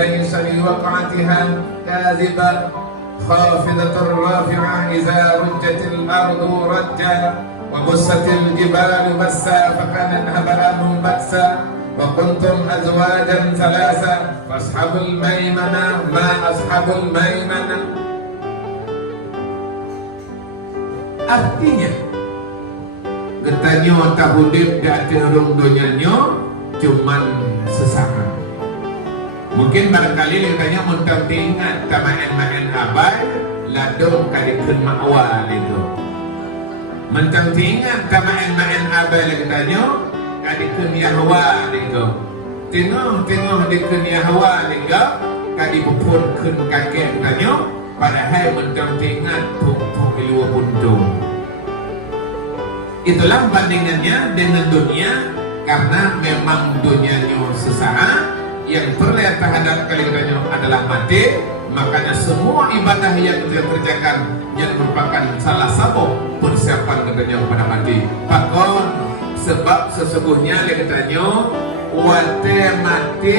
ليس لوقعتها كاذبة خافضة رافعة إذا رجت الأرض رجا وبست الجبال بسا فكانت هباء منبثا وكنتم أزواجا ثلاثا فأصحاب الميمنة ما أصحاب الميمنة. Artinya getanyo tahudib di atas rung dunianyo cuman sesaat. Mungkin barangkali katanya muntah ingat tamain-main abai ladung kadikun ma'awal itu. Muntah ingat tamain-main abai katanya kadikun Yahwa itu. Tengok dikun Yahwa itu kadipupun kun kakek katanya padahal muntah ingat pung ilua buntung. Itulah bandingannya dengan dunia, karena memang dunianya sesaat, yang terlihat terhadap kalimatnya adalah mati. Makanya semua ibadah yang kita kerjakan yang merupakan salah satu persiapan katanya kepada mati. Pakon sebab sesungguhnya katanya wate mati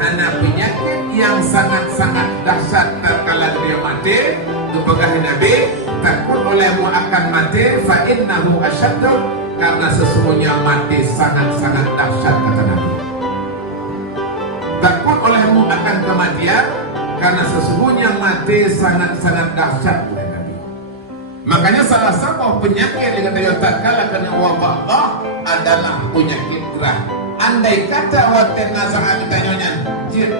hanya penyakit yang sangat-sangat dahsyat tatkala dia mati. Dupagah Nabi takut olehmu akan mati fa innahu asyaddu, karena sesungguhnya mati sangat-sangat dahsyat kata Nabi. Takut olehmu akan kematian karena sesungguhnya mati sangat-sangat dahsyat kata Nabi. Makanya salah satu penyakit yang kita tatkala kena wabah Allah adalah penyakit gerah. Andai kata waten nazar ditanyanya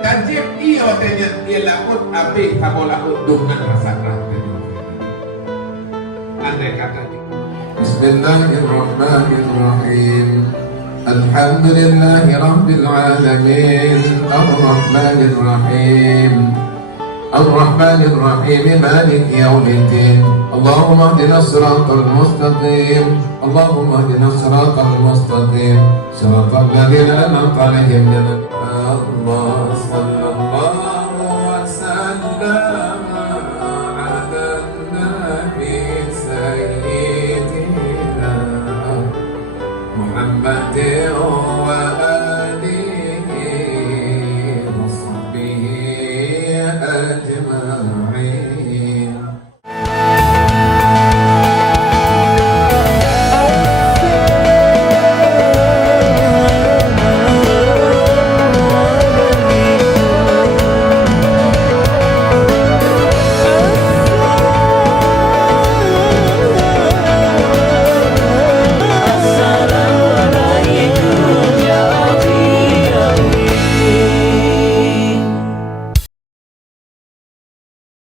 tajib iya watennya dia laut api kamu laut dengan rasa gerah. Andai kata Bismillahirrahmanirrahim. Alhamdulillahi rabbil alamin. Ar-Rahmanirrahim. Ar-Rahmanirrahim maliki yaumiddin. Allahumma ihdinas siratal mustaqim. Allahumma ihdinas siratal mustaqim. Siratal ladzina an'amta 'alaihim ghairil maghdubi 'alaihim.